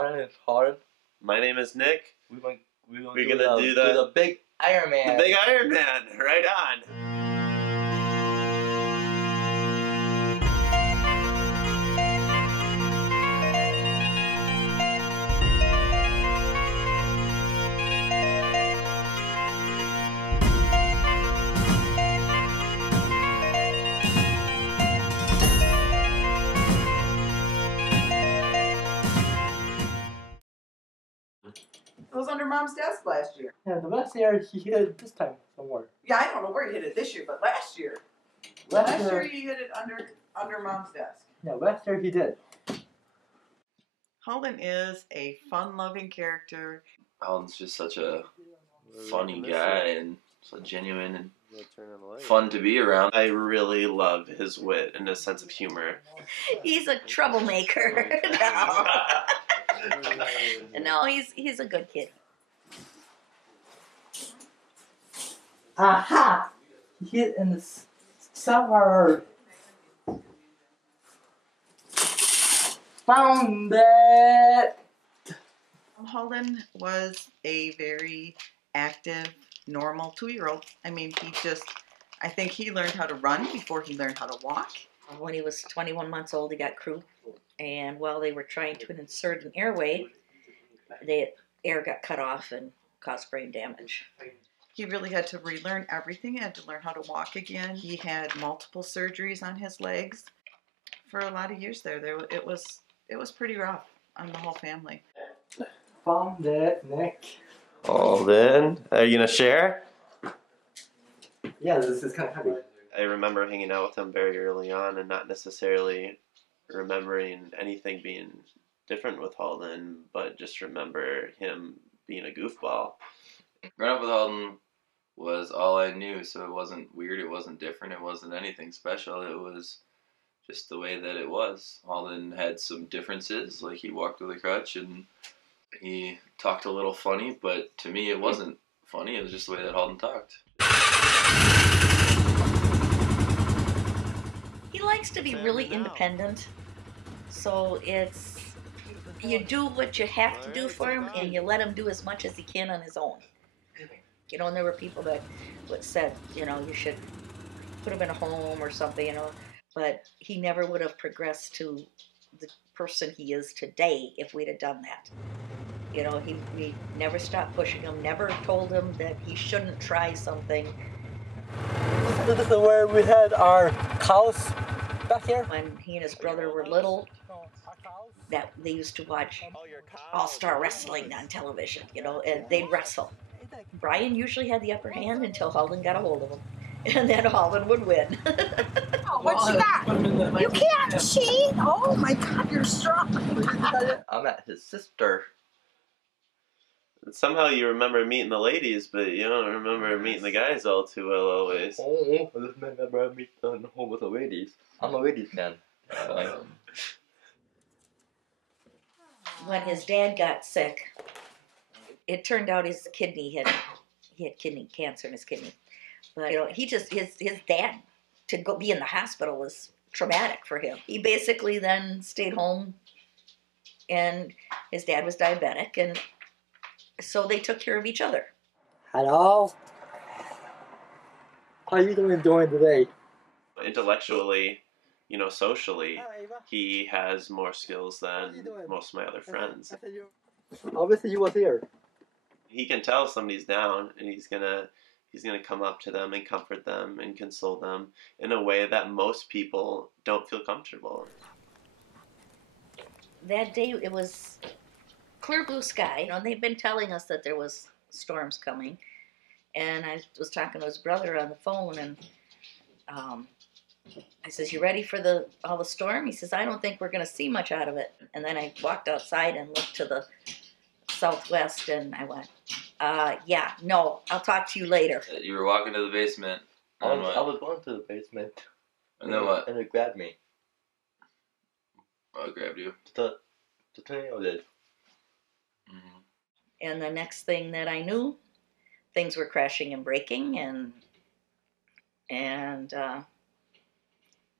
My name is Holden. My name is Nick. We're gonna do the big Ironman. The big Ironman. Right on. It was under Mom's desk last year. Yeah, the last year he hit it this time somewhere. Yeah, I don't know where he hit it this year, but last year. Last year he hit it under Mom's desk. Yeah, last year he did. Holden is a fun-loving character. Holden's just such a funny guy and so genuine and fun to be around. I really love his wit and his sense of humor. He's a troublemaker. No, he's a good kid. Aha! He hit in the summer. Found it! Holden was a very active, normal 2-year-old. I mean, I think he learned how to run before he learned how to walk. When he was 21 months old, he got croup, and while they were trying to insert an airway, the air got cut off and caused brain damage. He really had to relearn everything. He had to learn how to walk again. He had multiple surgeries on his legs for a lot of years there. It was pretty rough on the whole family. Found it, Nick. Holden, are you gonna share? Yeah, this is kind of heavy. I remember hanging out with him very early on and not necessarily remembering anything being different with Holden, but just remember him being a goofball. Growing up with Holden was all I knew, so it wasn't weird, it wasn't different, it wasn't anything special, it was just the way that it was. Holden had some differences, like he walked with a crutch and he talked a little funny, but to me it wasn't funny, it was just the way that Holden talked. He likes to be really independent, so you do what you have to do for him, and you let him do as much as he can on his own. You know, and there were people that said, you know, you should put him in a home or something, you know, but he never would have progressed to the person he is today if we'd have done that. You know, we never stopped pushing him, never told him that he shouldn't try something. This is where we had our cows back here. When he and his brother were little, that they used to watch all-star wrestling on television, you know, and they'd wrestle. Brian usually had the upper hand until Holden got a hold of him, and then Holden would win. Oh, what's that? You can't cheat! Oh my God, you're strong. I met his sister. Somehow you remember meeting the ladies, but you don't remember meeting the guys all too well always. Oh, I just remember meeting the home with the ladies. I'm a ladies man. When his dad got sick, it turned out his kidney he had kidney cancer in his kidney. But you know, his dad to go be in the hospital was traumatic for him. He basically then stayed home, and his dad was diabetic, and so they took care of each other. Hello. How are you doing today? Intellectually, you know, socially, he has more skills than most of my other friends. Obviously you was here. He can tell somebody's down, and he's gonna come up to them and comfort them and console them in a way that most people don't feel comfortable. That day it was clear blue sky. You know, they've been telling us that there was storms coming, and I was talking to his brother on the phone, and I says, "You ready for all the storm?" He says, "I don't think we're going to see much out of it." And then I walked outside and looked to the southwest, and I went, yeah, no, I'll talk to you later. You were walking to the basement. I was going to the basement. And then what? And it grabbed me. Oh, it grabbed you? The tornado did. Mm-hmm. And the next thing that I knew, things were crashing and breaking, and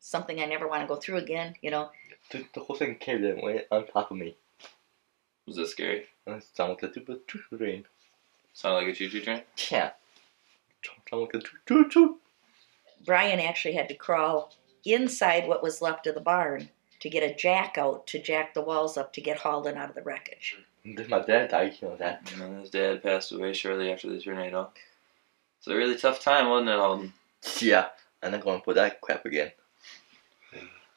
something I never want to go through again, you know. The whole thing caved in way on top of me. Was that scary? It sounded like a choo-choo train. Sounded like a choo-choo train? Yeah. Sounded like a choo-choo. Brian actually had to crawl inside what was left of the barn to get a jack out to jack the walls up to get Holden out of the wreckage. My dad died, you know that. And then his dad passed away shortly after the tornado. It's a really tough time, wasn't it, Holden? Yeah, I'm not going for that crap again.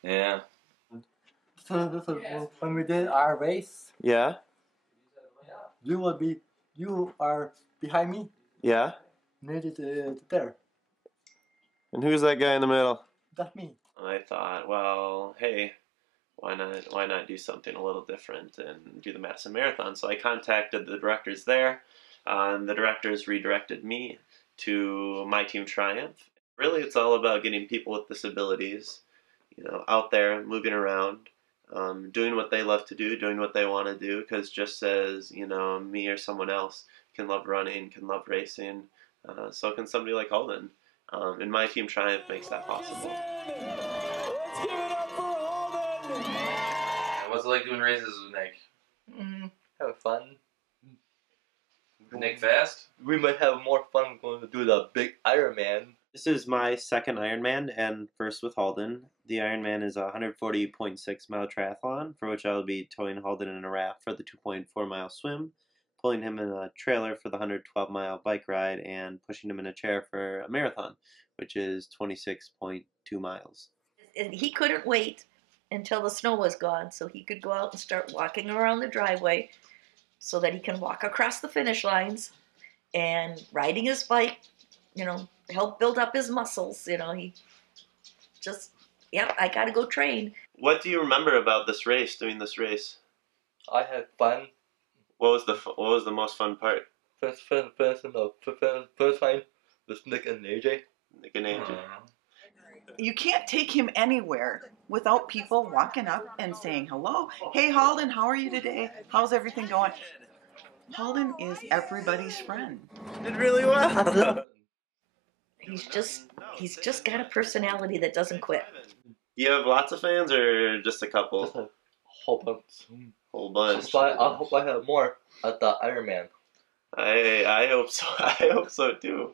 Yeah. So when we did our race, Yeah. you are behind me, Yeah. near there. And who's that guy in the middle? That's me. I thought, well, hey, why not do something a little different and do the Madison Marathon? So I contacted the directors there, and the directors redirected me to my team Triumph. Really, it's all about getting people with disabilities, out there, moving around, doing what they love to do, doing what they want to do, because just as, me or someone else can love running, can love racing, so can somebody like Holden. And my team Triumph makes that possible. What's it like doing races with Nick? Have fun. Nick fast? We might have more fun going to do the big Ironman. This is my second Ironman and first with Holden. The Ironman is a 140.6 mile triathlon for which I will be towing Holden in a raft for the 2.4 mile swim, pulling him in a trailer for the 112 mile bike ride, and pushing him in a chair for a marathon, which is 26.2 miles. And he couldn't wait until the snow was gone so he could go out and start walking around the driveway so that he can walk across the finish lines, and riding his bike, help build up his muscles. He just, I got to go train. What do you remember about doing this race? I had fun. What was the most fun part? First time with Nick and AJ. Nick and AJ. You can't take him anywhere without people walking up and saying hello. Hey, Holden, how are you today? How's everything going? Holden is everybody's friend. Did really well. He's just got a personality that doesn't quit. Do you have lots of fans or just a couple? Just a whole bunch. Whole bunch. So I hope I have more at the Ironman. I hope so. I hope so too.